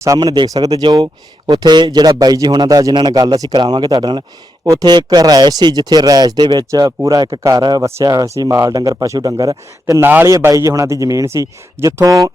ਸਾਹਮਣੇ ਦੇਖ ਸਕਦੇ ਜੋ ਉੱਥੇ ਜਿਹੜਾ ਬਾਈ ਜੀ ਹੁਣਾਂ ਦਾ ਜਿਨ੍ਹਾਂ ਨਾਲ ਗੱਲ ਅਸੀਂ ਕਰਾਵਾਂਗੇ ਤੁਹਾਡੇ ਨਾਲ, ਉੱਥੇ ਇੱਕ ਰਾਇਸ਼ ਸੀ ਜਿੱਥੇ ਰਾਇਸ਼ ਦੇ ਵਿੱਚ ਪੂਰਾ ਇੱਕ ਘਰ ਵਸਿਆ ਹੋਇਆ ਸੀ, ਮਾਲ ਡੰਗਰ, ਪਸ਼ੂ ਡੰਗਰ ਤੇ ਨਾਲ ਹੀ ਇਹ ਬਾਈ ਜੀ ਹੁਣਾਂ ਦੀ ਜ਼ਮੀਨ ਸੀ, ਜਿੱਥੋਂ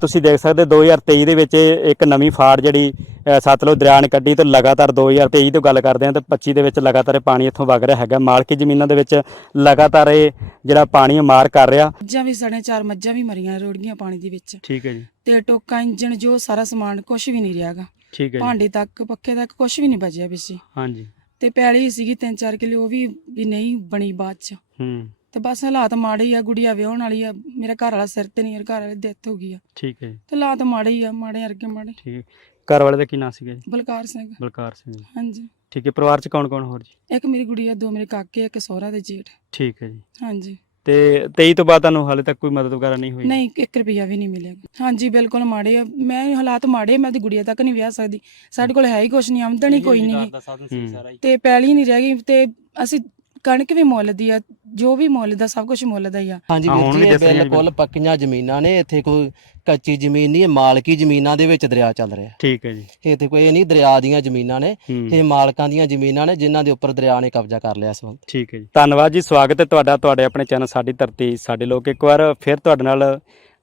ਤੁਸੀਂ ਦੇਖ ਸਕਦੇ 2023 ਦੇ ਵਿੱਚ ਇੱਕ ਨਵੀਂ ਫਾੜ ਜਿਹੜੀ ਸਤਲੁਜ ਦਰਿਆ ਨੇ ਕੱਢੀ ਤੇ ਲਗਾਤਾਰ 2023 ਤੋਂ ਗੱਲ ਕਰਦੇ ਹਾਂ ਤੇ 25 ਦੇ ਵਿੱਚ ਲਗਾਤਾਰ ਪਾਣੀ ਇੱਥੋਂ ਵਗ ਰਿਹਾ ਹੈਗਾ। ਮਾਲਕੀ ਜ਼ਮੀਨਾਂ ਦੇ ਵਿੱਚ ਲਗਾਤਾਰ ਇਹ ਜਿਹੜਾ ਪਾਣੀ ਮਾਰ ਕਰ ਰਿਹਾ। ਮੱਝਾਂ ਵੀ ਸੜੇ ਚਾਰ ਮੱਝਾਂ ਵੀ ਮਰੀਆਂ ਰੋੜੀਆਂ ਪਾਣੀ ਦੇ ਵਿੱਚ। ਠੀਕ ਹੈ ਜੀ। ਤੇ ਟੋਕਾ ਇੰਜਣ ਜੋ ਸਾਰਾ ਸਮਾਨ ਕੁਝ ਵੀ ਨਹੀਂ ਰਿਹਾਗਾ। ਠੀਕ ਹੈ ਭਾਂਡੇ ਤੱਕ ਪੱਖੇ ਤੱਕ ਕੁਝ ਵੀ ਨਹੀਂ ਬਚਿਆ ਵਿੱਚ ਹਾਂਜੀ। ਤੇ ਪੈਲੀ ਸੀਗੀ ਤਿੰਨ ਚਾਰ ਕਿਲੋ ਉਹ ਵੀ ਵੀ ਨਹੀਂ ਬਣੀ ਬਾਅਦ ਚ। ਹੂੰ। ਤੇ ਬਸ ਹਾਲਾਤ ਮਾੜੇ ਹੀ ਆ ਗੁੜੀਆ ਵਿਆਹਣ ਵਾਲੀ ਆ ਮੇਰਾ ਘਰ ਵਾਲਾ ਸਿਰ ਤੇ ਨਹੀਂ ਯਾਰ ਘਰ ਵਾਲੇ ਡੈਥ ਹੋ ਗਈ ਆ। ਠੀਕ ਹੈ ਜੀ। ਤੇ ਹਾਲਾਤ ਮਾੜੇ ਹੀ ਆ ਮਾੜੇ ਅਰਗੇ ਮਾੜੇ। ਠੀਕ ਹੈ। ਘਰ ਵਾਲੇ ਦਾ ਕੀ ਨਾਂ ਸੀਗਾ ਜੀ? ਬਲਕਾਰ ਸਿੰਘ। ਬਲਕਾਰ ਸਿੰਘ ਜੀ। ਹਾਂਜੀ। ਠੀਕ ਹੈ ਪਰਿਵਾਰ ਚ ਕੌਣ ਕੌਣ ਹੋਰ ਜੀ? ਇੱਕ ਮੇਰੀ ਗੁੜੀਆ ਦੋ ਮੇਰੇ ਕਾਕੇ ਇੱਕ ਸਹੁਰਾ ਤੇ ਜੇਠ। ਠੀਕ ਹੈ ਜੀ। ਹਾਂਜੀ। ਤੇ 23 ਤੋਂ ਬਾਅਦ ਤੁਹਾਨੂੰ ਹਾਲੇ ਤੱਕ ਕੋਈ ਮਦਦ ਵਗੈਰਾ ਨਹੀਂ ਹੋਈ? ਨਹੀਂ 1 ਰੁਪਿਆ ਵੀ ਨਹੀਂ ਮਿਲਿਆ। ਹਾਂਜੀ ਬਿਲਕੁਲ ਮਾੜੇ ਆ। ਮੈਂ ਹਾਲਾਤ ਮਾੜੇ ਆ, ਮੈਂ ਆਪਣੀ ਗੁੜੀਆ ਤੱਕ ਨਹੀਂ ਵਿਆਹ ਸਕਦੀ। ਸਾਡੇ ਕੋਲ ਹੈ ਹੀ ਕੁਛ ਨਹੀਂ ਆਮਦਨ ਹੀ ਕੋਈ ਨਹੀਂ ਹੂੰ। ਤੇ ਪੈਲੀ ਨਹੀਂ ਰਹਿ ਗਈ ਤੇ ਅਸੀਂ ਕਣਕ ਵੀ ਮੁੱਲ ਦੀ ਆ ਜੋ ਵੀ ਮੁੱਲ ਦਾ ਸਭ ਕੁਝ ਮੁੱਲ ਦਾ ਹੀ ਆ। ਹਾਂਜੀ ਹਾਂ, ਵੀਰ ਹੁਣ ਜੀ ਵੀ ਇਹ ਦੱਸ ਰਹੀਆਂ ਜੀ। ਬਿਲਕੁਲ ਪੱਕੀਆਂ ਜ਼ਮੀਨਾਂ ਨੇ ਇੱਥੇ ਕੋਈ ਕੱਚੀ ਜ਼ਮੀਨ ਨਹੀਂ ਇਹ ਮਾਲਕੀ ਜ਼ਮੀਨਾਂ ਦੇ ਵਿੱਚ ਦਰਿਆ ਚੱਲ ਰਿਹਾ। ਠੀਕ ਹੈ ਜੀ। ਇੱਥੇ ਕੋਈ ਇਹ ਨਹੀਂ ਦਰਿਆ ਦੀਆਂ ਜ਼ਮੀਨਾਂ ਨੇ ਹੂੰ। ਇਹ ਮਾਲਕਾਂ ਦੀਆਂ ਜ਼ਮੀਨਾਂ ਨੇ ਜਿਨ੍ਹਾਂ ਦੇ ਉੱਪਰ ਦਰਿਆ ਨੇ ਕਬਜ਼ਾ ਕਰ ਲਿਆ ਇਸ ਵਕਤ ਠੀਕ ਹੈ ਜੀ। ਧੰਨਵਾਦ ਜੀ ਸਵਾਗਤ ਹੈ ਤੁਹਾਡਾ ਤੁਹਾਡੇ ਆਪਣੇ ਚੈਨਲ ਸਾਡੀ ਧਰਤੀ ਸਾਡੇ ਲੋਕ ਇੱਕ ਵਾਰ ਫਿਰ ਤੁਹਾਡੇ ਨਾਲ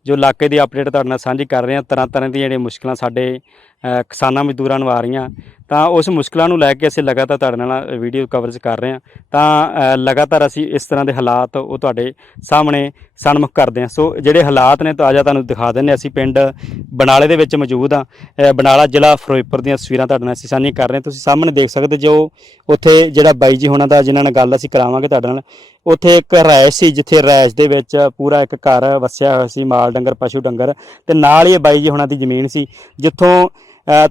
ਜੋ ਇਲਾਕੇ ਦੀ ਅਪਡੇਟ ਤੁਹਾਡੇ ਨਾਲ ਸਾਂਝੀ ਕਰ ਰਹੇ ਹਾਂ ਤਰ੍ਹਾਂ ਤਰ੍ਹਾਂ ਦੀਆਂ ਜਿਹੜੀਆਂ ਮੁਸ਼ਕਲਾਂ ਸਾਡੇ ਅ, ਕਿਸਾਨਾਂ ਮਜ਼ਦੂਰਾਂ ਨੂੰ ਆ ਰਹੀਆਂ ਤਾਂ ਉਸ ਮੁਸ਼ਕਲਾਂ ਨੂੰ ਲੈ ਕੇ ਅਸੀਂ ਲਗਾਤਾਰ ਤੁਹਾਡੇ ਨਾਲ ਵੀਡੀਓ ਕਵਰੇਜ ਕਰ ਰਹੇ ਹਾਂ। ਤਾਂ ਲਗਾਤਾਰ ਅਸੀਂ ਇਸ ਤਰ੍ਹਾਂ ਦੇ ਹਾਲਾਤ ਉਹ ਤੁਹਾਡੇ ਸਾਹਮਣੇ ਸਨਮੁਖ ਕਰਦੇ ਹਾਂ। ਸੋ ਜਿਹੜੇ ਹਾਲਾਤ ਨੇ ਤਾਜ਼ਾ ਤੁਹਾਨੂੰ ਦਿਖਾ ਦਿੰਦੇ ਹਾਂ। ਅਸੀਂ ਪਿੰਡ ਬਨਾਲੇ ਦੇ ਵਿੱਚ ਮੌਜੂਦ ਹਾਂ। ਬਨਾਲਾ ਜ਼ਿਲ੍ਹਾ ਫਿਰੋਜ਼ਪੁਰ ਦੀਆਂ ਤਸਵੀਰਾਂ ਤੁਹਾਡੇ ਨਾਲ ਅਸੀਂ ਸਾਂਝੀਆਂ ਕਰ ਰਹੇ ਹਾਂ। ਤੁਸੀਂ ਸਾਹਮਣੇ ਦੇਖ ਸਕਦੇ ਜੋ ਉੱਥੇ ਜਿਹੜਾ ਬਾਈ ਜੀ ਹੁਣਾਂ ਦਾ ਜਿਨ੍ਹਾਂ ਨਾਲ ਗੱਲ ਅਸੀਂ ਕਰਾਵਾਂਗੇ ਤੁਹਾਡੇ ਨਾਲ, ਉੱਥੇ ਇੱਕ ਰਾਇਸ਼ ਸੀ, ਜਿੱਥੇ ਰਾਇਸ਼ ਦੇ ਵਿੱਚ ਪੂਰਾ ਇੱਕ ਘਰ ਵਸਿਆ ਹੋਇਆ ਸੀ, ਮਾਲ ਡੰਗਰ, ਪਸ਼ੂ ਡੰਗਰ ਤੇ ਨਾਲ ਹੀ ਇਹ ਬਾਈ ਜੀ ਹੁਣਾਂ ਦੀ ਜ਼ਮੀਨ ਸੀ, ਜਿੱਥੋਂ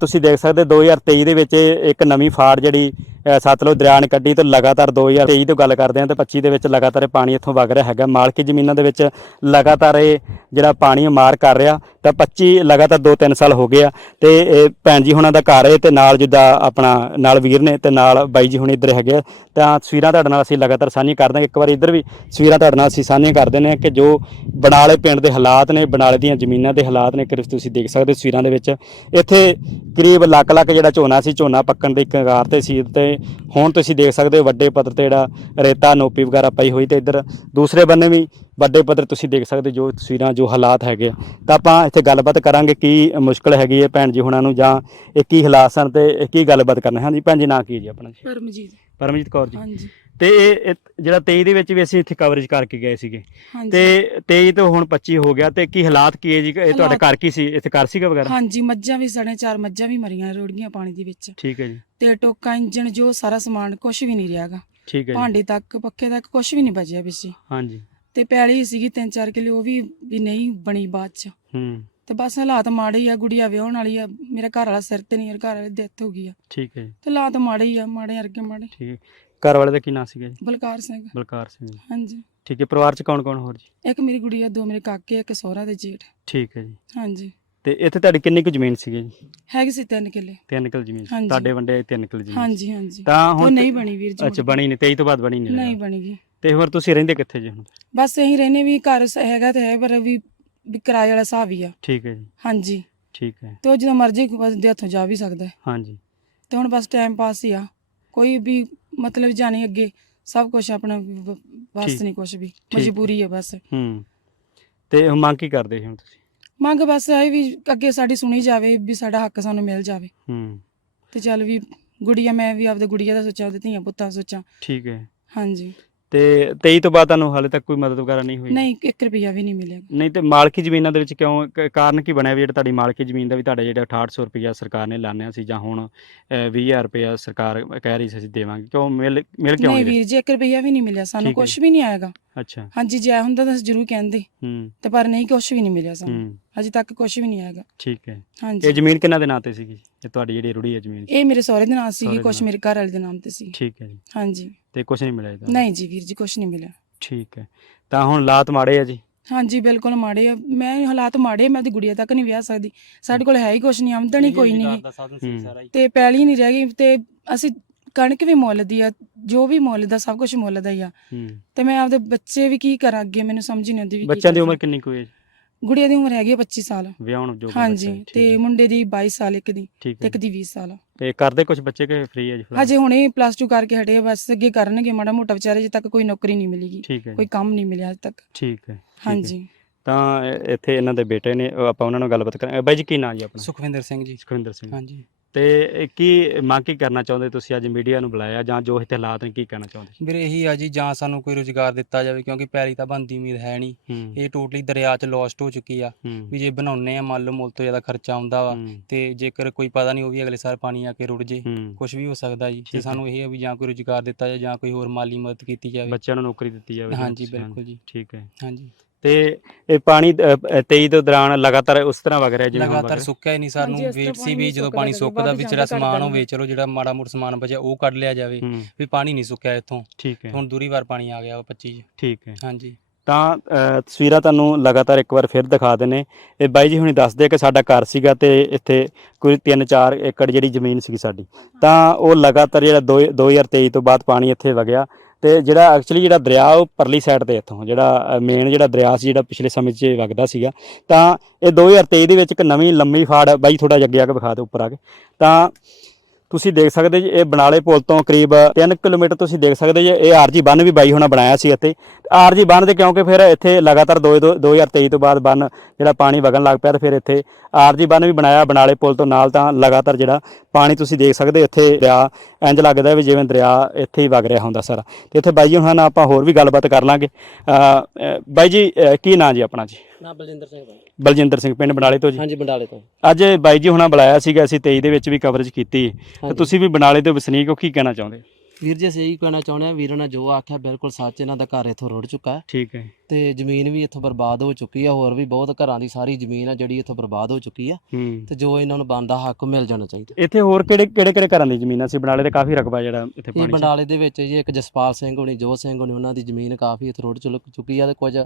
ਤੁਸੀਂ ਦੇਖ ਸਕਦੇ 2023 ਦੇ ਵਿੱਚ ਇੱਕ ਨਵੀਂ ਫਾੜ ਜਿਹੜੀ ਸਤਲੁਜ ਦਰਿਆ ਨੇ ਕੱਢੀ ਤੇ ਲਗਾਤਾਰ 2023 ਤੋਂ ਗੱਲ ਕਰਦੇ ਹਾਂ ਤੇ 25 ਦੇ ਵਿੱਚ ਲਗਾਤਾਰ ਇਹ ਪਾਣੀ ਇੱਥੋਂ ਵਗ ਰਿਹਾ ਹੈਗਾ। ਮਾਲਕੀ ਜ਼ਮੀਨਾਂ ਦੇ ਵਿੱਚ ਲਗਾਤਾਰ ਇਹ ਜਿਹੜਾ ਪਾਣੀ ਮਾਰ ਕਰ ਰਿਹਾ। ਤਾਂ 25 ਲਗਾਤਾਰ 2-3 ਸਾਲ ਹੋ ਗਏ ਆ ਤੇ ਇਹ ਭੈਣ ਜੀ ਹੁਣਾਂ ਦਾ ਘਰ ਹੈ ਤੇ ਨਾਲ ਜਿੱਦਾਂ ਆਪਣਾ ਨਾਲ ਵੀਰ ਨੇ ਤੇ ਨਾਲ ਬਾਈ ਜੀ ਹੁਣ ਇੱਧਰ ਹੈਗੇ ਆ। ਤਾਂ ਤਸਵੀਰਾਂ ਤੁਹਾਡੇ ਨਾਲ ਅਸੀਂ ਲਗਾਤਾਰ ਸਾਂਝੀਆਂ ਕਰਦੇ ਹਾਂ ਇੱਕ ਵਾਰ ਇੱਧਰ ਵੀ ਤਸਵੀਰਾਂ ਤੁਹਾਡੇ ਨਾਲ ਅਸੀਂ ਸਾਂਝੀਆਂ ਕਰ ਦਿੰਦੇ ਹਾਂ ਕਿ ਜੋ ਬਨਾਲੇ ਪਿੰਡ ਦੇ ਹਾਲਾਤ ਨੇ, ਬਨਾਲੇ ਦੀਆਂ ਜ਼ਮੀਨਾਂ ਦੇ ਹਾਲਾਤ ਨੇ ਕਿ ਤੁਸੀਂ ਦੇਖ ਸਕਦੇ ਹੋ ਤਸਵੀਰਾਂ ਦੇ ਵਿੱਚ। ਇੱਥੇ ਕਰੀਬ ਲੱਖ ਲੱਖ ਜਿਹੜਾ ਝੋਨਾ ਸੀ, ਝੋਨਾ ਪੱਕਣ ਦੇ ਕਗਾਰ ਤੇ ਸੀ ਤੇ ਹੁਣ ਤੁਸੀਂ ਦੇਖ ਸਕਦੇ ਹੋ ਵੱਡੇ ਪੱਧਰ ਤੇ ਜਿਹੜਾ ਰੇਤਾ ਨੋਪੀ ਵਗੈਰਾ ਪਈ ਹੋਈ ਤੇ ਇੱਧਰ ਦੂਸਰੇ ਬੰਨੇ ਵੀ ਵੱਡੇ ਪੱਧਰ ਤੁਸੀਂ ਦੇਖ ਸਕਦੇ ਜੋ ਤਸਵੀਰਾਂ ਜੋ ਹਾਲਾਤ ਹੈਗੇ ਆ। ਤਾਂ ਆਪਾਂ ਇੱਥੇ ਗੱਲਬਾਤ ਕਰਾਂਗੇ ਕੀ ਮੁਸ਼ਕਲ ਹੈਗੀ ਹੈ ਭੈਣ ਜੀ ਹੁਣਾਂ ਨੂੰ ਜਾਂ ਇਹ ਕੀ ਹਾਲਾਤ ਸਨ ਤੇ ਇਹ ਕੀ ਗੱਲਬਾਤ ਕਰਨਾ ਹਾਂਜੀ ਭੈਣ ਜੀ ਨਾਂ ਕੀ ਜੀ ਆਪਣਾ ਜੀ? ਪਰਮਜੀਤ। ਪਰਮਜੀਤ ਕੌਰ ਜੀ। ਹਾਂਜੀ। ਤੇ ਇਹ ਇਹ ਜਿਹੜਾ 23 ਦੇ ਵਿੱਚ ਵੀ ਅਸੀਂ ਇੱਥੇ ਕਵਰੇਜ ਕਰਕੇ ਗਏ ਸੀਗੇ। ਹਾਂਜੀ। ਤੇ 23 ਤੋਂ ਹੁਣ 25 ਹੋ ਗਿਆ ਤੇ ਕੀ ਹਾਲਾਤ ਕੀ ਹੈ ਜੀ? ਇਹ ਤੁਹਾਡਾ ਘਰ ਕੀ ਸੀ? ਇੱਥੇ ਘਰ ਸੀਗਾ ਵਗੈਰਾ? ਹਾਂਜੀ ਮੱਝਾਂ ਵੀ ਸੜੇ ਚਾਰ ਮੱਝਾਂ ਵੀ ਮਰੀਆਂ ਰੋੜੀਆਂ ਪਾਣੀ ਦੇ ਵਿੱਚ। ਠੀਕ ਹੈ ਜੀ। ਤੇ ਟੋਕਾ ਇੰਜਣ ਜੋ ਸਾਰਾ ਸਮਾਨ ਕੁਝ ਵੀ ਨਹੀਂ ਰਿਹਾਗਾ। ਠੀਕ ਹੈ ਜੀ। ਭਾਂਡੇ ਤੱਕ ਪੱਖੇ ਤੱਕ ਕੁਝ ਵੀ ਨਹੀਂ ਬਚਿਆ ਵਿੱਚ ਹਾਂਜੀ। ਤੇ ਪੈਲੀ ਸੀਗੀ ਤਿੰਨ ਚਾਰ ਕਿਲੋ ਉਹ ਵੀ ਵੀ ਨਹੀਂ ਬਣੀ ਬਾਅਦ ਚ। ਹੂੰ। ਤੇ ਬਸ ਹਾਲਾਤ ਮਾੜੇ ਹੀ ਆ ਗੁੜੀਆ ਵਿਆਹਣ ਵਾਲੀ ਆ ਮੇਰਾ ਘਰ ਵਾਲਾ ਸਿਰ ਤੇ ਨਹੀਂ ਯਾਰ ਘਰ ਵਾਲੇ ਡੈਥ ਹੋ ਗਈ ਆ। ਠੀਕ ਹੈ ਜੀ। ਤੇ ਹਾਲਾਤ ਮਾੜੇ ਹੀ ਆ ਮਾੜੇ ਅਰਗੇ ਮਾੜੇ। ਠੀਕ ਹੈ। ਘਰ ਵਾਲੇ ਦਾ ਕੀ ਨਾਂ ਸੀਗਾ ਜੀ? ਬਲਕਾਰ ਸਿੰਘ। ਬਲਕਾਰ ਸਿੰਘ ਜੀ। ਹਾਂਜੀ। ਠੀਕ ਹੈ ਪਰਿਵਾਰ ਚ ਕੌਣ ਕੌਣ ਹੋਰ ਜੀ? ਇੱਕ ਮੇਰੀ ਗੁੜੀਆ ਦੋ ਮੇਰੇ ਕਾਕੇ ਇੱਕ ਸਹੁਰਾ ਤੇ ਜੇਠ। ਠੀਕ ਹੈ ਜੀ। ਹਾਂਜੀ। ਤੇ ਇੱਥੇ ਤੁਹਾਡੀ ਕਿੰਨੀ ਕੁ ਜ਼ਮੀਨ ਸੀਗੀ ਜੀ? ਹੈਗੇ ਸੀ ਤਿੰਨ ਕਿੱਲੇ। ਤਿੰਨ ਕਿੱਲ ਜ਼ਮੀਨ ਸੀ। ਹਾਂਜੀ। ਤੁਹਾਡੇ ਵੰਡੇ ਤਿੰਨ ਕਿੱਲ ਜ਼ਮੀਨ। ਹਾਂਜੀ ਹਾਂਜੀ। ਤਾਂ ਉਹ ਹੁਣ ਨਹੀਂ ਬਣੀ ਵੀਰ ਜੀ ਅੱਛਾ ਬਣੀ ਨਹੀਂ 23 ਤੋਂ ਬਾਅਦ ਬਣੀ। ਨਹੀਂ ਨਹੀਂ। ਬਣੀ ਗੀ ਤੇ ਹੋਰ ਤੁਸੀਂ ਰਹਿੰਦੇ ਕਿੱਥੇ ਜੀ ਹੁਣ? ਬਸ ਇਹੀ ਰਹਿਨੇ ਵੀ ਘਰ ਸ- ਹੈਗਾ ਤੇ ਹੈ ਪਰ ਵੀ ਵੀ ਕਿਰਾਏ ਵਾਲਾ ਹਿਸਾਬ ਹੀ ਆ। ਠੀਕ ਹੈ ਜੀ। ਹਾਂਜੀ। ਠੀਕ ਹੈ। ਤੇ ਉਹ ਜਦੋਂ ਮਰਜ਼ੀ ਬਸ ਦੇ ਹੱਥੋਂ ਜਾ ਵੀ ਸਕਦਾ ਹੈ। ਹਾਂਜੀ। ਤੇ ਹੁਣ ਬਸ ਟਾਈਮ ਪਾਸ ਹੀ ਆ। ਕੋਈ ਵੀ ਮਤਲਬ ਜਾਣੀ ਅੱਗੇ ਸਭ ਕੁਝ ਆਪਣਾ ਵ-। ਨਹੀਂ ਕੁਝ ਵੀ। ਮਜਬੂਰੀ ਹੈ ਬਸ। ਹੂੰ। ਤੇ ਹੁਣ ਮੰਗ ਕੀ ਕਰਦੇ ਸੀ ਹੁਣ ਤੁਸੀਂ? ਮੰਗ ਬਸ ਇਹ ਵੀ ਅੱਗੇ ਸਾਡੀ ਸੁਣੀ ਜਾਵੇ ਵੀ ਸਾਡਾ ਹੱਕ ਸਾਨੂੰ ਮਿਲ ਜਾਵੇ। ਹੂੰ। ਤੇ ਚੱਲ ਵੀ ਗੁੜੀਆ ਮੈਂ ਵੀ ਆਪਦੇ ਗੁੜੀਆ ਦਾ ਸੋਚਾਂ ਆਪਦੇ ਧੀਆਂ ਪੁੱਤਾਂ ਦਾ ਸੋਚਾਂ। ਠੀਕ ਹੈ। ਹਾਂਜੀ। ਤੇ 23 ਤੋਂ ਬਾਅਦ ਤੁਹਾਨੂੰ ਹਾਲੇ ਤੱਕ ਕੋਈ ਮਦਦ ਵਗੈਰਾ ਨਹੀਂ ਹੋਈ? ਨਹੀਂ 1 ਰੁਪਿਆ ਵੀ ਨਹੀਂ ਮਿਲਿਆ। ਨਹੀਂ ਤੇ ਮਾਲਕੀ ਜ਼ਮੀਨਾਂ ਦੇ ਵਿੱਚ ਕਿਉਂ ਕ- ਕਾਰਨ ਕੀ ਬਣਿਆ ਵੀ ਜਿਹੜਾ ਤੁਹਾਡੀ ਮਾਲਕੀ ਜ਼ਮੀਨ ਦਾ ਵੀ ਤੁਹਾਡਾ ਜਿਹੜਾ 6800 ਰੁਪਇਆ ਸਰਕਾਰ ਨੇ ਲਾਣਿਆ ਸੀ ਜਾਂ ਹੁਣ ਅਹ, 20000 ਰੁਪਇਆ ਸਰਕਾਰ ਕਹਿ ਰਹੀ ਸੀ ਅਸੀਂ ਦੇਵਾਂਗੇ? ਕਿਉਂ ਮਿਲ ਮਿਲ ਕਿਉਂ ਨਹੀਂ ਨਹੀਂ ਵੀਰ ਜੀ 1 ਰੁਪਿਆ ਵੀ ਨਹੀਂ ਮਿਲਿਆ। ਸਾਨੂੰ ਠੀਕ ਹੈ ਕੁਝ ਵੀ ਨਹੀਂ ਆਏਗਾ? ਅੱਛਾ। ਹਾਂਜੀ ਜੇ ਆਇਆ ਹੁੰਦਾ ਤਾਂ ਅਸੀਂ ਜ਼ਰੂਰ ਕਹਿੰਦੇ। ਹੂੰ। ਤੇ ਪਰ ਨਹੀਂ ਕੁਝ ਵੀ ਨਹੀਂ ਮਿਲਿਆ ਸਾਨੂੰ। ਹੂੰ। ਅਜੇ ਤੱਕ ਕੁਝ ਵੀ ਨਹੀਂ ਆਏਗਾ ਠੀਕ ਹੈ। ਹਾਂਜੀ। ਇਹ ਜ਼ਮੀਨ ਕਿਹਨਾਂ ਦੇ ਨਾਂ ਤੇ ਸੀਗੀ? ਇਹ ਤੁਹਾਡੀ ਜਿਹੜੀ ਰੁੜੀ ਹੈ ਜ਼ਮੀਨ। ਇਹ ਮੇਰੇ ਸਹੁਰੇ ਦੇ ਨਾਮ ਸਹੁਰੇ ਸੀ ਦੇ ਕੁਝ। ਮੇਰੇ ਘਰ ਵਾਲੇ ਦੇ ਨਾਮ ਤੇ ਸੀ। ਠੀਕ ਹੈ ਜੀ। ਹਾਂਜੀ। ਤੇ ਕੁਝ ਨਹੀਂ ਮਿਲਿਆ ਇਹਦਾ? ਨਹੀਂ ਜੀ ਵੀਰ ਜੀ ਕੁਝ ਨਹੀਂ ਮਿਲਿਆ। ਠੀਕ ਹੈ। ਤਾਂ ਹੁਣ ਹਾਲਾਤ ਮਾੜੇ ਆ ਜੀ? ਹਾਂਜੀ ਬਿਲਕੁਲ ਮਾੜੇ ਆ। ਮੈਂ ਹਾਲਾਤ ਮਾੜੇ ਆ, ਮੈਂ ਆਪਣੀ ਗੁੜੀਆ ਤੱਕ ਨਹੀਂ ਵਿਆਹ ਸਕਦੀ। ਸਾਡੇ ਕੋਲ ਹੈ ਹੀ ਕੁਝ ਨਹੀਂ ਆਮਦਨ ਹੀ ਕੋਈ ਨਹੀਂ। ਤੇ ਪੈਲੀ ਨਹੀਂ ਰਹਿ ਗਈ ਤੇ ਅਸੀਂ ਕਣਕ ਵੀ ਮੁੱਲ ਦੀ ਆ ਜੋ ਵੀ ਮੁੱਲ ਦਾ ਸਭ ਕੁਝ ਮੁੱਲ ਦਾ ਹੀ ਆ। ਹੂੰ। ਤੇ ਮੈਂ ਆਪਦੇ ਬੱਚੇ ਵੀ ਕੀ ਕਰਾਂ ਅੱਗੇ ਮੈਨੂੰ ਸਮਝ ਨਹੀਂ ਆਉਂਦੀ ਵੀ ਕੀ ਬੱਚਿਆਂ ਦੀ ਕਰਾਂ। ਉਮਰ ਕਿੰਨੀ ਕੁ ਹੈ ਜੀ? ਗੁੜੀਆ ਦੀ ਉਮਰ ਹੈਗੀ ਆ 25 ਸਾਲ। ਵਿਆਹਣ ਜੋ ਹਾਂਜੀ ਤੇ ਮੁੰਡੇ ਦੀ 22 ਸਾਲ ਇੱਕ ਦੀ ਠੀਕ ਤੇ ਹੈ ਇੱਕ ਦੀ 20 ਸਾਲ। ਤੇ ਕਰਦੇ ਕੁਝ ਬੱਚੇ ਕਿ ਫ੍ਰੀ ਹੈ ਜੀ ਫਿਲਹਾਲ? ਹਜੇ ਹੁਣੇ ਪਲੱਸ 2 ਕਰਕੇ ਹਟੇ ਆ, ਬਸ ਅੱਗੇ ਕਰਨਗੇ ਮਾੜਾ ਮੋਟਾ ਵਿਚਾਰੇ ਜੇ ਤੱਕ ਕੋਈ ਨੌਕਰੀ ਨਹੀਂ ਮਿਲੇਗੀ। ਠੀਕ ਹੈ ਜੀ, ਕੋਈ ਕੰਮ ਨਹੀਂ ਮਿਲਿਆ ਅਜੇ ਤੱਕ। ਠੀਕ ਹੈ ਠੀਕ ਹੈ। ਹਾਂਜੀ। ਤਾਂ ਇੱਥੇ ਇਹਨਾਂ ਦੇ ਬੇਟੇ ਨੇ ਉਹ ਆਪਾਂ ਉਹਨਾਂ ਨਾਲ ਗੱਲਬਾਤ ਕਰਾਂਗੇ। ਬਾਈ ਜੀ ਕੀ ਨਾਂ ਜੀ ਆਪਣਾ? ਸੁਖਵਿੰਦਰ ਸਿੰਘ ਜੀ। ਸੁਖਵਿੰਦਰ ਸਿੰਘ। ਹਾਂਜੀ। ਤੇ ਕੀ ਮੰਗ ਕੀ ਕਰਨਾ ਚਾਹੁੰਦੇ ਤੁਸੀਂ ਅੱਜ ਮੀਡੀਆ ਨੂੰ ਬੁਲਾਇਆ ਜਾਂ ਜੋ ਇੱਥੇ ਹਾਲਾਤ ਨੇ ਕੀ ਕਹਿਣਾ ਚਾਹੁੰਦੇ ਵੀਰੇ ਇਹੀ ਆ ਜੀ ਜਾਂ ਸਾਨੂੰ ਕੋਈ ਰੁਜ਼ਗਾਰ ਦਿੱਤਾ ਜਾਵੇ ਕਿਉਂਕਿ ਪੈਲੀ ਤਾਂ ਬੰਦੀ ਉਮੀਦ ਹੈ ਨਹੀਂ। ਹੂੰ। ਇਹ ਟੋਟਲੀ ਦਰਿਆ 'ਚ ਲੋਸਟ ਹੋ ਚੁੱਕੀ ਆ। ਹੂੰ। ਵੀ ਜੇ ਬਣਾਉਨੇ ਆ ਮੰਨ ਲਓ ਮੁੱਲ ਤੋਂ ਜ਼ਿਆਦਾ ਖਰਚਾ ਆਉਂਦਾ ਵਾ ਹੂੰ, ਤੇ ਜੇਕਰ ਕੋਈ ਪਤਾ ਨਹੀਂ ਉਹ ਵੀ ਅਗਲੇ ਸਾਲ ਪਾਣੀ ਆ ਕੇ ਰੁੜ ਜੇ ਹੂੰ। ਕੁਝ ਵੀ ਹੋ ਸਕਦਾ ਜੀ। ਠੀਕ ਤੇ। ਸਾਨੂੰ ਇਹ ਆ ਵੀ ਜਾਂ ਕੋਈ ਰੁਜ਼ਗਾਰ ਦਿੱਤਾ ਜਾਵੇ ਜਾਂ ਕੋਈ ਹੋਰ ਮਾਲੀ ਮਦਦ ਕੀਤੀ ਜਾਵੇ। ਬੱਚਿਆਂ ਨੂੰ ਨੌਕਰੀ ਦਿੱਤੀ ਜਾਵੇ ਜੀ, ਹਾਂਜੀ। ਬਿਲਕੁਲ ਜੀ। ਠੀਕ ਹੈ। ਹਾਂਜੀ। ਤੇ ਇਹ ਪਾਣੀ ਅ, ਅ, 23 ਤੋਂ ਦੌਰਾਨ ਲਗਾਤਾਰ ਉਸ ਤਰ੍ਹਾਂ ਵਗ ਰਿਹਾ ਜਿਵੇਂ ਹੁਣ ਵਗ ਲਗਾਤਾਰ ਰਿਹਾ? ਸੁੱਕਿਆ ਹੀ ਨਹੀਂ ਸਾਨੂੰ ਹਾਂਜੀ, ਇਸ ਵੇਟ ਸੀ ਵੀ ਪਾਣੀ ਜਦੋਂ ਸੁੱਕਦਾ ਪਾਣੀ ਜਾਵੇ, ਸੁੱਕਦਾ ਜਾਂਦਾ ਜਿਹੜਾ ਘੱਟ ਸਮਾਨ। ਹੋਵੇ ਚਲੋ ਜਿਹੜਾ ਮਾੜਾ ਮੋਟਾ ਸਮਾਨ ਬਚਿਆ ਉਹ ਕੱਢ ਲਿਆ ਜਾਵੇ ਹੂੰ। ਵੀ ਪਾਣੀ ਨਹੀਂ ਸੁੱਕਿਆ ਇੱਥੋਂ। ਠੀਕ ਹੈ। ਹੁਣ ਦੂਰੀ ਵਾਰ ਪਾਣੀ ਆ ਗਿਆ ਵਾ 25 'ਚ। ਠੀਕ ਹੈ। ਹਾਂਜੀ। ਤਾਂ ਅ, ਤਸਵੀਰਾਂ ਤੁਹਾਨੂੰ ਲਗਾਤਾਰ ਇੱਕ ਵਾਰ ਫਿਰ ਦਿਖਾ ਦਿੰਨੇ ਇਹ ਬਾਈ ਜੀ ਹੁਣੀ ਦੱਸਦੇ ਕਿ ਸਾਡਾ ਘਰ ਸੀਗਾ ਤੇ ਇੱਥੇ ਕੋਈ 3-4 ਏਕੜ ਜਿਹੜੀ ਜ਼ਮੀਨ ਸੀਗੀ ਸਾਡੀ। ਤਾਂ ਉਹ ਲਗਾਤਾਰ ਜਿਹੜਾ ਦੋ- 2023 ਤੋਂ ਬਾਅਦ ਪਾਣੀ ਇੱਥੇ ਵਗਿਆ। ਤੇ ਜਿਹੜਾ ਐਕਚੁਅਲੀ ਜਿਹੜਾ ਦਰਿਆ, ਉਹ ਪਰਲੀ ਸਾਈਡ ਤੇ ਇੱਥੋਂ, ਜਿਹੜਾ ਮੇਨ ਜਿਹੜਾ ਦਰਿਆ ਸੀ, ਜਿਹੜਾ ਪਿਛਲੇ ਸਮੇਂ 'ਚ ਵਗਦਾ ਸੀਗਾ, ਤਾਂ ਇਹ 2023 ਦੇ ਵਿੱਚ ਇੱਕ ਨਵੀਂ ਲੰਮੀ ਫਾੜ ਬਾਈ ਥੋੜਾ ਅੱਗੇ ਆ ਕੇ ਵਿਖਾ ਦੇ ਉੱਪਰ ਆ ਕੇ। ਤਾਂ ਤੁਸੀਂ ਦੇਖ ਸਕਦੇ ਜੀ, ਇਹ ਬਨਾਲੇ ਪੁਲ ਤੋਂ ਕਰੀਬ 3 ਕਿਲੋਮੀਟਰ ਤੁਸੀਂ ਦੇਖ ਸਕਦੇ ਜੀ, ਇਹ ਆਰਜੀ ਬੰਨ ਵੀ ਬਾਈ ਹੋਣਾ ਬਣਾਇਆ ਸੀ ਇੱਥੇ। ਆਰਜੀ ਬੰਨ ਦੇ ਕਿਉਂਕਿ ਫਿਰ ਇੱਥੇ ਲਗਾਤਾਰ ਦੋ- ਦੋ- 2023 ਤੋਂ ਬਾਅਦ ਬੰਨ ਜਿਹੜਾ ਪਾਣੀ ਵਗਣ ਲੱਗ ਪਿਆ ਤੇ ਫਿਰ ਇੱਥੇ ਆਰਜੀ ਬੰਨ ਵੀ ਬਣਾਇਆ ਬਨਾਲੇ ਪੁਲ ਤੋਂ ਨਾਲ ਤਾਂ ਲਗਾਤਾਰ ਜਿਹੜਾ ਪਾਣੀ ਤੁਸੀਂ ਦੇਖ ਸਕਦੇ ਇੱਥੇ ਦਰਿਆ ਇੰਜ ਲੱਗਦਾ ਵੀ ਜਿਵੇਂ ਦਰਿਆ ਇੱਥੇ ਹੀ ਵਗ ਰਿਹਾ ਹੁੰਦਾ ਸਾਰਾ। ਤੇ ਇੱਥੇ ਬਾਈ ਜੀ ਹੁਣਾਂ ਆਪਾਂ ਹੋਰ ਵੀ ਗੱਲਬਾਤ ਕਰ ਲਾਂਗੇ। ਬਾਈ ਜੀ ਕੀ ਨਾਂ ਜੀ ਆਪਣਾ ਜੀ? ਨਾ ਬਲਜਿੰਦਰ ਸਿੰਘ ਬਲਜਿੰਦਰ ਸਿੰਘ ਪਿੰਡ ਬਨਾਲੇ ਤੋਂ ਜੀ? ਹਾਂਜੀ ਬੰਡਾਲੇ ਤੋਂ। ਅੱਜ ਬਾਈ ਜੀ ਹੁਣਾਂ ਬੁਲਾਇਆ ਸੀਗਾ ਅਸੀਂ 23 ਦੇ ਵਿੱਚ ਵੀ ਕਵਰੇਜ ਕੀਤੀ। ਤੇ। ਤੁਸੀਂ ਵੀ ਬਨਾਲੇ ਦੇ ਵਸਨੀਕ ਹੋ ਕੀ ਕਹਿਣਾ ਚਾਹੁੰਦੇ? ਵੀਰ ਜੀ ਅਸੀਂ ਇਹੀ ਕਹਿਣਾ ਚਾਹੁੰਦੇ ਆ ਵੀਰਾਂ ਨੇ ਜੋ ਆਖਿਆ ਬਿਲਕੁਲ ਸੱਚ ਇਹਨਾਂ ਦਾ ਘਰ ਇੱਥੋਂ ਰੁੜ ਚੁੱਕਾ ਹੈ। ਠੀਕ ਹੈ। ਤੇ ਜ਼ਮੀਨ ਵੀ ਇੱਥੋਂ ਬਰਬਾਦ ਹੋ ਚੁੱਕੀ ਆ ਹੋਰ ਵੀ ਬਹੁਤ ਘਰਾਂ ਦੀ ਸਾਰੀ ਜ਼ਮੀਨ ਆ ਜਿਹੜੀ ਇੱਥੋਂ ਬਰਬਾਦ ਹੋ ਚੁੱਕੀ ਆ। ਹੂੰ। ਤੇ ਜੋ ਇਹਨਾਂ ਨੂੰ ਬਣਦਾ ਹੱਕ ਮਿਲ ਜਾਣਾ ਚਾਹੀਦਾ। ਇੱਥੇ ਹੋਰ ਕਿਹੜੇ ਕਿਹੜੇ ਕਿਹੜੇ ਘਰਾਂ ਦੀ ਜ਼ਮੀਨਾਂ ਸੀ ਬਨਾਲੇ ਤੇ ਕਾਫੀ ਰਕਬਾ ਜਿਹੜਾ ਇੱਥੇ ਇਹ ਪਾਣੀ 'ਚ। ਬੰਡਾਲੇ ਦੇ ਵਿੱਚ ਜੀ ਇੱਕ ਜਸਪਾਲ ਸਿੰਘ ਹੋਣੀ ਜੋਤ ਸਿੰਘ ਹੋਣੀ ਉਹਨਾਂ ਦੀ ਜ਼ਮੀਨ ਕਾਫੀ ਇੱਥੇ ਰੁੜ ਚੁੱਕ ਚੁੱਕੀ ਆ ਤੇ ਕੁਝ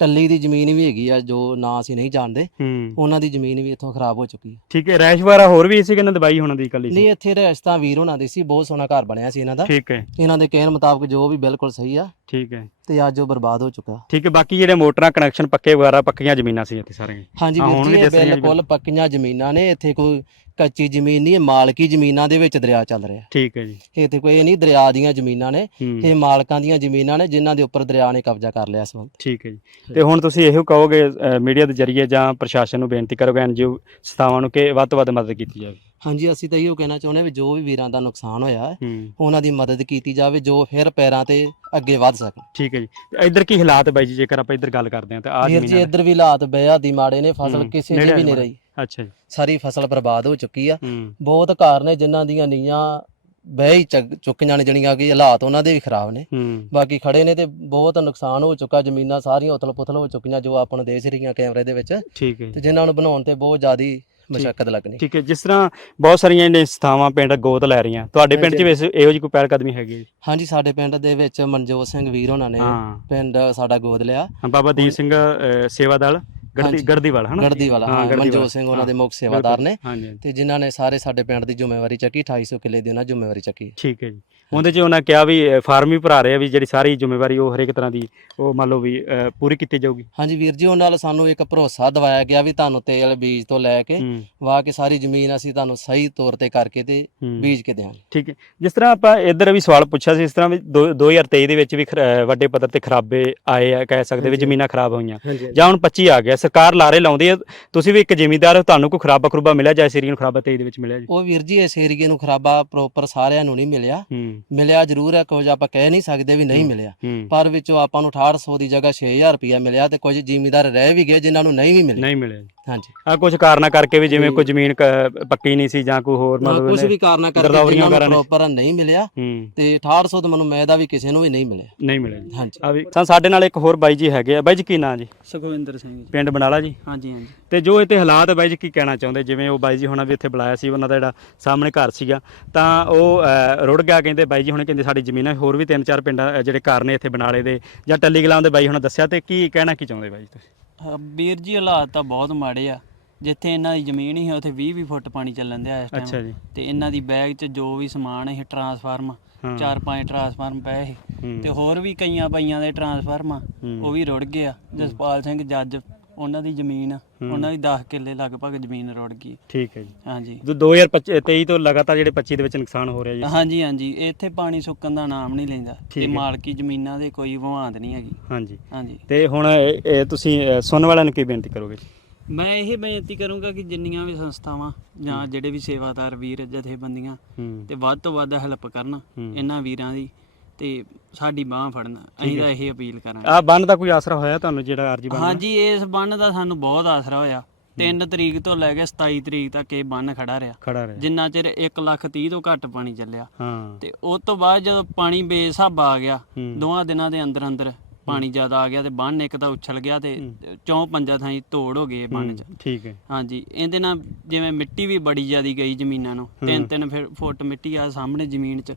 ਟੱਲੀ ਦੀ ਜ਼ਮੀਨ ਵੀ ਹੈਗੀ ਆ ਜੋ ਨਾਂ ਅਸੀਂ ਨਹੀਂ ਜਾਣਦੇ ਹੂੰ। ਉਹਨਾਂ ਦੀ ਜ਼ਮੀਨ ਵੀ ਇੱਥੋਂ ਖਰਾਬ ਹੋ ਚੁੱਕੀ ਆ। ਠੀਕ ਹੈ ਰੈਸ਼ਵਾਰਾ ਹੋਰ ਵੀ ਸੀ ਕਿ ਇਹਨਾਂ ਦਵਾਈ ਹੋਣਾ ਦੀ ਇਕੱਲੀ ਸੀ? ਨਹੀਂ ਇੱਥੇ ਰਿਸ਼ਤਾ ਵੀਰ ਹੋਣਾ ਦੀ ਸੀ ਬਹੁਤ ਸੋਹਣਾ ਘਰ ਬਣਿਆ ਸੀ ਇਹਨਾਂ ਦਾ। ਠੀਕ ਹੈ। ਇਹਨਾਂ ਦੇ ਕਹਿਣ ਮੁਤਾਬਕ ਜੋ ਵੀ ਬਿਲਕੁਲ ਸਹੀ ਆ ਠੀਕ ਹੈ। ਤੇ ਅੱਜ ਉਹ ਬਰਬਾਦ ਹੋ ਚੁੱਕਾ। ਠੀਕ ਹੈ ਬਾਕੀ ਜਿਹੜੇ ਮੋਟਰਾਂ ਕਨੈਕਸ਼ਨ ਪੱਕੇ ਵਗੈਰਾ ਪੱਕੀਆਂ ਜ਼ਮੀਨਾਂ ਸੀ ਇੱਥੇ ਸਾਰੀਆਂ। ਹਾਂਜੀ ਵੀਰ ਹੁਣ ਜੀ ਇਹ ਬਿਲਕੁਲ ਪੱਕੀਆਂ ਜ਼ਮੀਨਾਂ ਨੇ ਇੱਥੇ ਕੋਈ ਕੱਚੀ ਜ਼ਮੀਨ ਨਹੀਂ ਇਹ ਮਾਲਕੀ ਜ਼ਮੀਨਾਂ ਦੇ ਵਿੱਚ ਦਰਿਆ ਚੱਲ ਰਿਹਾ। ਠੀਕ ਹੈ ਜੀ। ਇੱਥੇ ਕੋਈ ਨਹੀਂ ਦਰਿਆ ਦੀਆਂ ਜ਼ਮੀਨਾਂ ਨੇ ਇਹ ਮਾਲਕਾਂ ਦੀਆਂ ਜ਼ਮੀਨਾਂ ਨੇ ਜਿਨ੍ਹਾਂ ਦੇ ਉੱਪਰ ਦਰਿਆ ਨੇ ਕਬਜ਼ਾ ਕਰ ਲਿਆ ਇਸ ਵਕਤ। ਠੀਕ ਹੈ ਜੀ। ਤੇ ਹੁਣ ਤੁਸੀਂ ਇਹੋ ਕਹੋਗੇ ਮੀਡੀਆ ਦੇ ਜ਼ਰੀਏ ਜਾਂ ਪ੍ਰਸ਼ਾਸਨ ਨੂੰ ਬੇਨਤੀ ਕਰੋਗੇ ਐਨਜੀਓ ਸੰਸਥਾਵਾਂ ਨੂੰ ਕਿ ਵੱਧ ਤੋਂ ਵੱਧ ਮਦਦ ਕੀਤੀ ਜਾਵੇ? ਹਾਂਜੀ ਅਸੀਂ ਤਾਂ ਇਹੋ ਕਹਿਣਾ ਚਾਹੁੰਦੇ ਹਾਂ ਵੀ ਜੋ ਵੀ ਵੀਰਾਂ ਦਾ ਨੁਕਸਾਨ ਹੋਇਆ ਹੈ ਹੂੰ। ਉਹਨਾਂ ਦੀ ਮਦਦ ਕੀਤੀ ਜਾਵੇ ਜੋ ਫਿਰ ਪੈਰਾਂ ਤੇ ਅੱਗੇ ਵੱਧ ਸਕਣ। ਠੀਕ ਹੈ ਜੀ। ਤੇ ਇੱਧਰ ਕੀ ਹਾਲਾਤ ਹੈ ਬਾਈ ਜੀ ਜੇਕਰ ਆਪਾਂ ਇੱਧਰ ਗੱਲ ਕਰਦੇ ਹਾਂ ਤਾਂ ਆ ਵੀਰ ਜੀ ਜ਼ਮੀਨਾਂ ਇੱਧਰ ਵੀ ਹਾਲਾਤ ਬੇਹੱਦੀ ਮਾੜੇ ਨੇ ਫਸਲ ਹੂੰ, ਕਿਸੇ ਦੀ ਨੇੜੇ ਵੀ ਨਹੀਂ ਰਹੀ। ਅੱਛਾ ਜੀ। ਸਾਰੀ ਫਸਲ ਬਰਬਾਦ ਹੋ ਚੁੱਕੀ ਆ। ਹੂੰ। ਬਹੁਤ ਘਰ ਨੇ ਜਿਨ੍ਹਾਂ ਦੀਆਂ ਨੀਆਂ ਬਹਿ ਹੀ ਚੱਕ- ਚੁੱਕੀਆਂ ਨੇ ਜਿਹੜੀਆਂ ਕਿ ਹਾਲਾਤ ਉਹਨਾਂ ਦੇ ਵੀ ਖਰਾਬ ਨੇ। ਹੂੰ। ਬਾਕੀ ਖੜੇ ਨੇ ਤੇ ਬਹੁਤ ਨੁਕਸਾਨ ਹੋ ਚੁੱਕਾ ਜ਼ਮੀਨਾਂ ਸਾਰੀਆਂ ਉਥਲ-ਪੁਥਲ ਹੋ ਚੁੱਕੀਆਂ ਜੋ ਆਪਾਂ ਨੂੰ ਦੇਖ ਰਹੀਆਂ ਕੈਮਰੇ ਦੇ ਵਿੱਚ। ਠੀਕ ਹੈ ਜੀ। ਤੇ ਜਿਨ੍ਹਾਂ ਨੂੰ ਬਣਾਉਣ ਤੇ ਬਹੁਤ ਜ਼ਿਆਦੀ ਮਸ਼ੱਕਤ ਲੱਗਣੀ। ਠੀਕ ਹੈ ਜਿਸ ਤਰ੍ਹਾਂ ਬਹੁਤ ਸਾਰੀਆਂ ਜਿਹੜੀਆਂ ਸੰਸਥਾਵਾਂ ਪਿੰਡ ਗੋਤ ਲੈ ਰਹੀਆਂ। ਤੁਹਾਡੇ ਪਿੰਡ 'ਚ। ਵੈਸੇ ਇਹੋ ਜਿਹੀ ਕੋਈ ਪਹਿਲ ਕਦਮੀ ਹੈਗੀ ਹੈ? ਹਾਂਜੀ ਸਾਡੇ ਪਿੰਡ ਦੇ ਵਿੱਚ ਮਨਜੋਤ ਸਿੰਘ ਵੀਰ ਉਹਨਾਂ ਨੇ ਹਾਂ। ਪਿੰਡ ਸਾਡਾ ਗੋਦ ਲਿਆ। ਬਾਬਾ ਦੀਪ ਸਿੰਘ ਅ, ਸੇਵਾ ਦਲ ਗੜਦੀ ਵਾਲਾ ਹਨਾ? ਗੜਦੀ ਵਾਲਾ ਹਾਂ, ਹਾਂ। ਮਨਜੋਤ ਸਿੰਘ ਉਹਨਾਂ ਦੇ ਹਾਂ, ਮੁੱਖ ਸੇਵਾਦਾਰ ਨੇ। ਤੇ ਜਿਨ੍ਹਾਂ ਨੇ ਸਾਰੇ ਸਾਡੇ ਪਿੰਡ ਦੀ ਜ਼ਿੰਮੇਵਾਰੀ ਚੱਕੀ 2800 ਕਿੱਲੇ ਦੀ ਉਹਨਾਂ ਜ਼ਿੰਮੇਵਾਰੀ ਚੱਕੀ। ਠੀਕ ਹੈ ਜੀ। ਉਹਦੇ 'ਚ ਉਹਨਾਂ ਕਿਹਾ ਵੀ ਫਾਰਮ ਵੀ ਭਰਾ ਰਹੇ ਆ ਵੀ ਜਿਹੜੀ ਸਾਰੀ ਜ਼ਿੰਮੇਵਾਰੀ ਉਹ ਹਰੇਕ ਤਰ੍ਹਾਂ ਦੀ ਉਹ ਮੰਨ ਲਓ ਵੀ ਪੂਰੀ ਕੀਤੀ ਜਾਊਗੀ। ਹਾਂਜੀ ਵੀਰ ਜੀ ਉਹਨਾਂ ਨਾਲ ਸਾਨੂੰ ਇੱਕ ਭਰੋਸਾ ਦਿਵਾਇਆ ਗਿਆ ਵੀ ਤੁਹਾਨੂੰ ਤੇਲ ਬੀਜ ਤੋਂ ਲੈ ਕੇ ਹੂੰ। ਵਾਹ ਕੇ ਸਾਰੀ ਜ਼ਮੀਨ ਅਸੀਂ ਤੁਹਾਨੂੰ ਸਹੀ ਤੌਰ ਤੇ ਕਰਕੇ ਤੇ ਹੂੰ। ਬੀਜ ਕੇ ਦੇਵਾਂਗੇ ਠੀਕ ਹੈ। ਜਿਸ ਤਰ੍ਹਾਂ ਆਪਾਂ ਇੱਧਰ ਵੀ ਸਵਾਲ ਪੁੱਛਿਆ ਸੀ ਇਸ ਤਰ੍ਹਾਂ ਵੀ ਦੋ- 2023 ਦੇ ਵਿੱਚ ਵੀ ਵੱਡੇ ਪੱਧਰ ਤੇ ਖਰਾਬੇ ਆਏ ਆ ਕਹਿ ਸਕਦੇ ਵੀ। ਜ਼ਮੀਨਾਂ ਖਰਾਬ ਹੋਈਆਂ। ਜਾਂ ਹੁਣ 25 ਆ ਗਿਆ ਸਰਕਾਰ ਲਾਰੇ ਲਾਉਂਦੀ ਹੈ ਤੁਸੀਂ ਵੀ ਇੱਕ ਜ਼ਿਮੀਂਦਾਰ ਹੋ ਤੁਹਾਨੂੰ ਕੋਈ ਖਰਾਬਾ ਖਰੂਬਾ ਮਿਲਿਆ ਜਾਂ ਇਸ ਏਰੀਏ ਨੂੰ ਖਰਾਬਾ 23 ਦੇ ਵਿੱਚ ਮਿਲਿਆ ਜੀ? ਉਹ ਵੀਰ ਜੀ ਇਸ ਏਰੀਏ ਨੂੰ ਖਰਾਬਾ ਪ੍ਰੋਪਰ ਸਾਰਿਆਂ ਨੂੰ ਨਹੀਂ ਮਿਲਿਆ। ਹੂੰ। ਮਿਲਿਆ ਜ਼ਰੂਰ ਹੈ ਕੁਝ ਆਪਾਂ ਕਹਿ ਨਹੀਂ ਸਕਦੇ ਵੀ ਨਹੀਂ। ਮਿਲਿਆ। ਹੂੰ। ਪਰ ਵਿੱਚੋਂ ਆਪਾਂ ਨੂੰ 6800 ਦੀ ਜਗ੍ਹਾ 6000 ਰੁਪਇਆ ਮਿਲਿਆ ਤੇ ਕੁਝ ਜ਼ਿਮੀਂਦਾਰ ਰਹਿ ਵੀ ਗਏ ਜਿਨ੍ਹਾਂ ਨੂੰ ਨਹੀਂ ਵੀ ਮਿਲਿਆ। ਨਹੀਂ ਮਿਲਿਆ ਜੀ। ਹਾਂਜੀ। ਆ ਕੁਝ ਕਾਰਨਾਂ ਕਰਕੇ ਵੀ ਜਿਵੇਂ। ਕੋਈ ਜ਼ਮੀਨ ਕ- ਪੱਕੀ ਨਹੀਂ ਸੀ ਜਾਂ ਕੋਈ ਹੋਰ ਮਤਲਬ ਕੁਝ ਵੀ ਕਾਰਨਾਂ ਕਰਕੇ ਗਰਦਾਵਰੀਆਂ ਜਿਨ੍ਹਾਂ ਵਗੈਰਾ ਨੂੰ ਨੇ। ਪ੍ਰੋਪਰ ਨਹੀਂ ਮਿਲਿਆ ਹੂੰ। ਤੇ 6800 ਤਾਂ ਮੈਨੂੰ ਮੈਦਾ ਵੀ ਕਿਸੇ ਨੂੰ ਵੀ ਨਹੀਂ ਮਿਲਿਆ। ਨਹੀਂ ਮਿਲਿਆ ਜੀ। ਹਾਂਜੀ। ਆ ਵੀ ਤਾਂ ਸਾਡੇ ਨਾਲ ਇੱਕ ਹੋਰ ਬਾਈ ਜੀ ਹੈਗੇ ਆ। ਬਾਈ ਜੀ ਕੀ ਨਾਂ ਜੀ? ਸੁਖਵਿੰਦਰ ਸਿੰਘ ਜੀ। ਪਿੰਡ ਬਨਾਲਾ ਜੀ? ਹਾਂਜੀ ਹਾਂਜੀ। ਤੇ ਜੋ ਇੱਥੇ ਹਾਲਾਤ ਹੈ ਬਾਈ ਜੀ ਕੀ ਕਹਿਣਾ ਚਾਹੁੰਦੇ? ਜਿਵੇਂ ਉਹ ਬਾਈ ਜੀ ਹੁਣਾਂ ਵੀ ਇੱਥੇ ਬੁਲਾਇਆ ਸੀ ਉਹਨਾਂ ਦਾ ਜਿਹੜਾ ਸਾਹਮਣੇ ਘਰ ਸੀਗਾ। ਤਾਂ ਉਹ ਰੁੜ ਗਿਆ ਕਹਿੰਦੇ ਬਾਈ ਜੀ ਹੁਣੇ ਕਹਿੰਦੇ ਸਾਡੀ ਜ਼ਮੀਨਾਂ ਹੋਰ ਵੀ ਤਿੰਨ ਚਾਰ ਪਿੰਡਾਂ ਜਿਹੜੇ ਘਰ ਨੇ ਇੱਥੇ ਬਨਾਲੇ ਦੇ ਜਾਂ ਟੱਲੀ ਗਲਾਂ ਦੇ ਬਾਈ ਹੁਣਾਂ ਦੱਸਿਆ ਤੇ ਕੀ ਕਹਿਣਾ ਕੀ ਚਾਹੁੰਦੇ ਬਾਈ ਜੀ ਤੁਸੀਂ? ਵੀਰ ਜੀ ਹਾਲਾਤ ਤਾਂ ਬਹੁਤ ਮਾੜੇ ਆ ਜਿੱਥੇ ਇਹਨਾਂ ਦੀ ਜ਼ਮੀਨ ਹੀ ਉੱਥੇ 20 20 ਫੁੱਟ ਪਾਣੀ ਚੱਲਣ ਦਿਆ ਇਸ ਅੱਛਾ ਟਾਈਮ ਤੇ ਇਹਨਾਂ ਦੀ ਬੈਗ 'ਚ ਜੋ ਵੀ ਸਮਾਨ ਹੈ ਟਰਾਂਸਫਾਰਮ ਹਾਂ। ਚਾਰ ਪੰਜ ਟਰਾਂਸਫਾਰਮ ਪਏ ਸੀ ਹੂੰ। ਤੇ ਹੋਰ ਵੀ ਕਈਆਂ ਪਈਆਂ ਦੇ ਟਰਾਂਸਫਾਰਮ ਆ, ਹੂੰ। ਉਹ ਵੀ ਰੁੜ ਗਏ ਆ ਜਸਪਾਲ ਸਿੰਘ ਜੱਜ ਉਹਨਾਂ ਦੀ ਜ਼ਮੀਨ ਹੂੰ। ਉਹਨਾਂ ਦੀ 10 ਕਿੱਲੇ ਲਗਭਗ ਜ਼ਮੀਨ ਰੁੜ ਗਈ। ਠੀਕ ਹੈ ਜੀ। ਹਾਂਜੀ। ਜੋ 2023 ਤੋਂ ਲਗਾਤਾਰ ਜਿਹੜੇ 25 ਦੇ ਵਿੱਚ ਨੁਕਸਾਨ ਹੋ ਰਿਹਾ ਜੀ। ਹਾਂਜੀ ਹਾਂਜੀ। ਇੱਥੇ ਪਾਣੀ ਸੁੱਕਣ ਦਾ ਨਾਮ ਨਹੀਂ ਲੈਂਦਾ। ਤੇ। ਮਾਲਕੀ ਜ਼ਮੀਨਾਂ ਦੇ ਕੋਈ ਵਹਾਂਦ ਨਹੀਂ ਹੈਗੀ। ਹਾਂਜੀ। ਹਾਂਜੀ। ਤੇ ਹੁਣ ਤੁਸੀਂ ਅ, ਸੁਣਨ ਵਾਲਿਆਂ ਨੂੰ ਕੀ ਬੇਨਤੀ ਕਰੋਗੇ ਮੈਂ ਇਹ ਬੇਨਤੀ ਕਰੂੰਗਾ ਕਿ ਜਿੰਨੀਆਂ ਵੀ ਸੰਸਥਾਵਾਂ ਜਾਂ ਜਿਹੜੇ ਵੀ ਸੇਵਾਦਾਰ ਵੀਰ ਜਥੇਬੰਦੀਆਂ ਤੇ ਵੱਧ ਤੋਂ ਵੱਧ ਹੈਲਪ ਕਰਨ। ਇਹਨਾਂ ਵੀਰਾਂ ਦੀ। ਤੇ ਸਾਡੀ ਬਾਹ ਫੜਨ। ਅਸੀਂ ਤਾਂ ਇਹ ਅਪੀਲ ਕਰਾਂਗੇ। ਆ ਬੰਨ ਦਾ ਕੋਈ ਆਸਰਾ ਹੋਇਆ ਤੁਹਾਨੂੰ ਜਿਹੜਾ ਅਰਜੀ ਬੰਨ ਹਾਂਜੀ ਇਸ ਬੰਨ ਦਾ ਸਾਨੂੰ ਬਹੁਤ ਆਸਰਾ ਹੋਇਆ। 3 ਤਰੀਕ ਤੋਂ ਲੈ ਕੇ 27 ਤਰੀਕ ਤੱਕ ਇਹ ਬੰਨ ਖੜਾ ਰਿਹਾ। ਜਿੰਨਾ ਚਿਰ 1 ਲੱਖ 30 ਤੋਂ ਘੱਟ ਪਾਣੀ ਚੱਲਿਆ। ਹਾਂ। ਤੇ ਉਸ ਤੋਂ ਬਾਅਦ ਜਦੋਂ ਪਾਣੀ ਬੇਸਾਬ ਆ ਗਿਆ ਹੂੰ। ਦੋਵਾਂ ਦਿਨਾਂ ਦੇ ਅੰਦਰ ਅੰਦਰ ਪਾਣੀ ਜ਼ਿਆਦਾ ਆ ਗਿਆ ਤੇ ਬੰਨ ਇੱਕ ਤਾਂ ਉਛਲ ਗਿਆ ਤੇ ਚੌਂ ਪੰਜਾਂ ਥਾਈਂ ਤੋੜ ਹੋ ਗਏ ਬੰਨ 'ਚ। ਠੀਕ ਹੈ। ਹਾਂਜੀ ਇਹਦੇ ਨਾਲ ਜਿਵੇਂ ਮਿੱਟੀ ਵੀ ਬੜੀ ਜ਼ਿਆਦੀ ਗਈ ਜ਼ਮੀਨਾਂ ਨੂੰ। ਤਿੰਨ ਤਿੰਨ ਫੁੱਟ ਮਿੱਟੀ ਆ ਸਾਹਮਣੇ ਜ਼ਮੀਨ 'ਚ।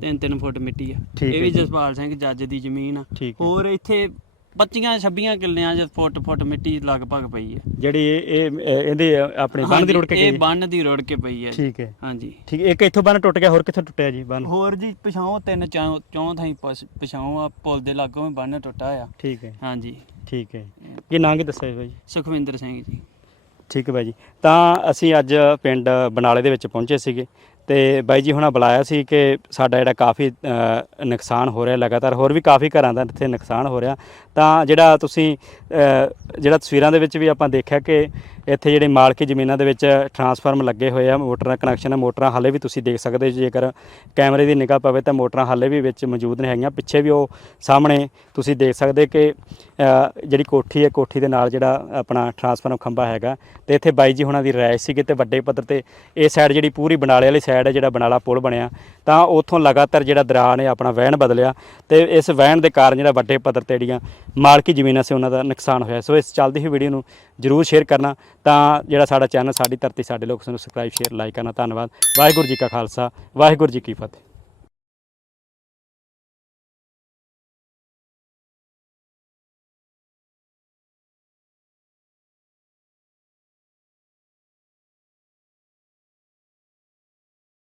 ਤਿੰਨ ਤਿੰਨ ਫੁੱਟ ਮਿੱਟੀ ਆ। ਇਹ ਵੀ। ਜਸਪਾਲ ਸਿੰਘ ਜੱਜ ਦੀ ਜ਼ਮੀਨ ਆ। ਹੋਰ ਇੱਥੇ 25 26 ਕਿੱਲਿਆਂ 'ਚ ਫੁੱਟ ਫੁੱਟ ਮਿੱਟੀ ਲਗਭਗ ਪਈ ਹੈ। ਜਿਹੜੀ ਇਹ ਇਹ ਇਹ- ਇਹਦੇ ਆਪਣੇ ਬੰਨ ਦੀ ਰੁੜ ਕੇ ਇਹ ਗਈ? ਬੰਨ ਦੀ ਰੁੜ ਕੇ ਪਈ ਹੈ ਜੀ। ਠੀਕ ਹੈ। ਹਾਂਜੀ। ਠੀਕ ਇੱਕ ਇੱਥੋਂ ਬੰਨ ਟੁੱਟ ਗਿਆ ਹੋਰ ਕਿੱਥੋਂ ਟੁੱਟਿਆ ਜੀ ਬੰਨ? ਹੋਰ ਜੀ ਪਛਾਉ ਤਿੰਨ ਚੌਂ ਚੌਂ ਥਾਈ ਪਛਾਉ ਆ ਪੁਲ ਦੇ ਲਾਗੋਂ ਵੀ ਬੰਨ ਟੁੱਟਾ ਆ। ਠੀਕ ਹੈ। ਹਾਂਜੀ। ਠੀਕ ਹੈ। ਕੀ ਨਾਂ ਕੀ ਦੱਸਿਆ ਜੀ ਬਾਈ? ਸੁਖਵਿੰਦਰ ਸਿੰਘ ਜੀ। ਠੀਕ ਹੈ ਬਾਈ ਜੀ। ਤਾਂ ਅਸੀਂ ਅੱਜ ਪਿੰਡ ਬਨਾਲੇ ਦੇ ਵਿੱਚ ਪਹੁੰਚੇ ਸੀਗੇ। ਤੇ ਬਾਈ ਜੀ ਹੁਣਾਂ ਬੁਲਾਇਆ ਸੀ ਕਿ ਸਾਡਾ ਜਿਹੜਾ ਕਾਫੀ ਨੁਕਸਾਨ ਹੋ ਰਿਹਾ ਲਗਾਤਾਰ, ਹੋਰ ਵੀ ਕਾਫੀ ਘਰਾਂ ਦਾ ਇੱਥੇ ਨੁਕਸਾਨ ਹੋ ਰਿਹਾ। ਤਾਂ ਜਿਹੜਾ ਤੁਸੀਂ ਜਿਹੜਾ ਤਸਵੀਰਾਂ ਦੇ ਵਿੱਚ ਵੀ ਆਪਾਂ ਦੇਖਿਆ ਕਿ ਇੱਥੇ ਜਿਹੜੇ ਮਾਲਕੀ ਜ਼ਮੀਨਾਂ ਦੇ ਵਿੱਚ ਟਰਾਂਸਫਾਰਮ ਲੱਗੇ ਹੋਏ ਆ, ਮੋਟਰਾਂ, ਕਨੈਕਸ਼ਨ ਆ ਮੋਟਰਾਂ ਹਾਲੇ ਵੀ ਤੁਸੀਂ ਦੇਖ ਸਕਦੇ ਜੇ ਜੇਕਰ ਕੈਮਰੇ ਦੀ ਨਿਗਾਹ ਪਵੇ ਤਾਂ ਮੋਟਰਾਂ ਹਾਲੇ ਵੀ ਵਿੱਚ ਮੌਜੂਦ ਨੇ ਹੈਗੀਆਂ। ਪਿੱਛੇ ਵੀ ਉਹ ਸਾਹਮਣੇ ਤੁਸੀਂ ਦੇਖ ਸਕਦੇ ਕਿ ਜਿਹੜੀ ਕੋਠੀ ਹੈ, ਕੋਠੀ ਦੇ ਨਾਲ ਜਿਹੜਾ ਆਪਣਾ ਟਰਾਂਸਫਾਰਮ ਖੰਭਾ ਹੈਗਾ ਤੇ ਇੱਥੇ ਬਾਈ ਜੀ ਹੁਣਾਂ ਦੀ ਰਾਇਸ਼ ਸੀਗੀ ਤੇ ਵੱਡੇ ਪੱਧਰ ਤੇ ਇਹ ਸਾਈਡ ਜਿਹੜੀ ਪੂਰੀ ਬਨਾਲੇ ਵਾਲੀ ਸਾਈਡ ਹੈ, ਜਿਹੜਾ ਬਨਾਲਾ ਪੁਲ ਬਣਿਆ। ਤਾਂ ਉਥੋਂ ਲਗਾਤਾਰ ਜਿਹੜਾ ਦਰਿਆ ਨੇ ਆਪਣਾ ਵਹਿਣ ਬਦਲਿਆ ਤੇ ਇਸ ਵਹਿਣ ਦੇ ਕਾਰਨ ਜਿਹੜਾ ਵੱਡੇ ਪੱਧਰ ਤੇ ਜਿਹੜੀਆਂ ਮਾਲਕੀ ਜ਼ਮੀਨਾਂ ਸੀ ਉਹਨਾਂ ਦਾ ਨੁਕਸਾਨ ਹੋਇਆ। ਸੋ ਇਸ ਚੱਲਦੀ ਹੀ ਵੀਡੀਓ ਨੂੰ ਜਰੂਰ ਸ਼ੇਅਰ ਕਰਨਾ ਤਾਂ ਜਿਹੜਾ ਸਾਡਾ ਚੈਨਲ ਸਾਡੀ ਧਰਤੀ, ਸਾਡੇ ਲੋਕ ਉਸ ਨੂੰ ਸਬਸਕ੍ਰਾਈਬ ਸ਼ੇਅਰ ਲਾਈਕ ਕਰਨਾ। ਧੰਨਵਾਦ। ਵਾਹਿਗੁਰੂ ਜੀ ਕਾ ਖਾਲਸਾ। ਵਾਹਿਗੁਰੂ ਜੀ ਕੀ ਫਤਿਹ।